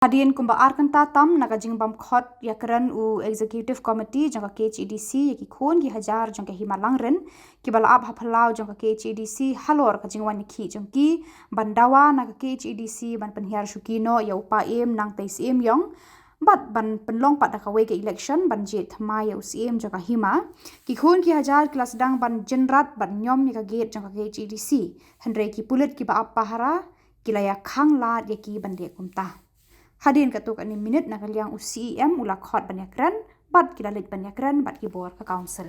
Hadian kumba arkanta tam naga jingbam khot yakran u executive committee jangka KHEDC yaki khon ki hajar jangka himalangren ki bala ab haphalau jangka KHEDC halor ka jingwan ki jangki bandawa naga KHEDC ban penhiar shukino yau pa em nang tais em yong bat ban penlong pat dakawe ke election ban jet thma yau cm jangka hima ki khon ki hajar kelas dang ban jenrat ban nyom ni ka gate jangka KHEDC henre ki pulit ki ba ab pahara kilaya khang la yaki bande kumta Hadirin katuk ani minit nakaliang UCM ula khot banyakran bat kilalit banyakran bat kibor ke council.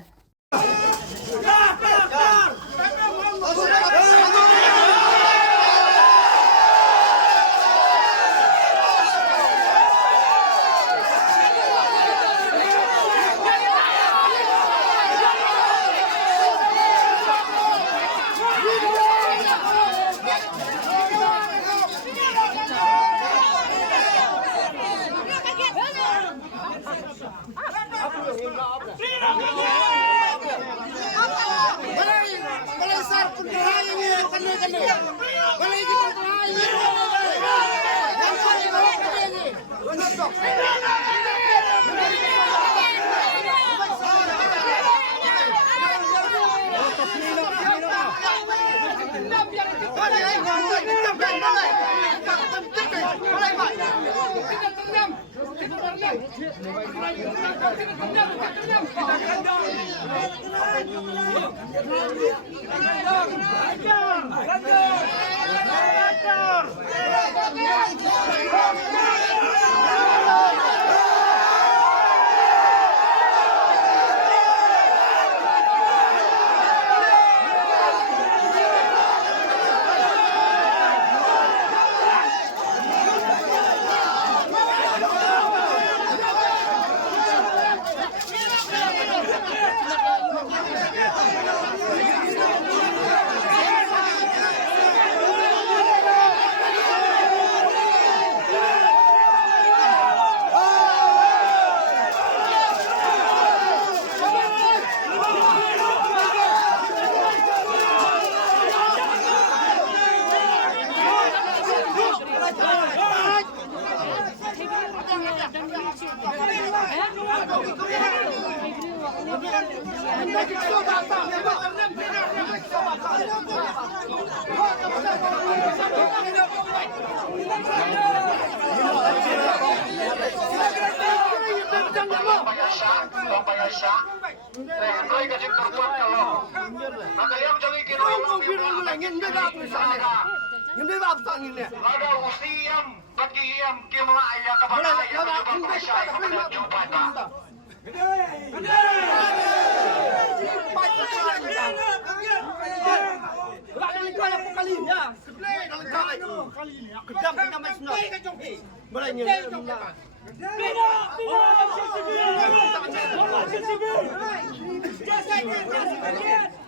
Just like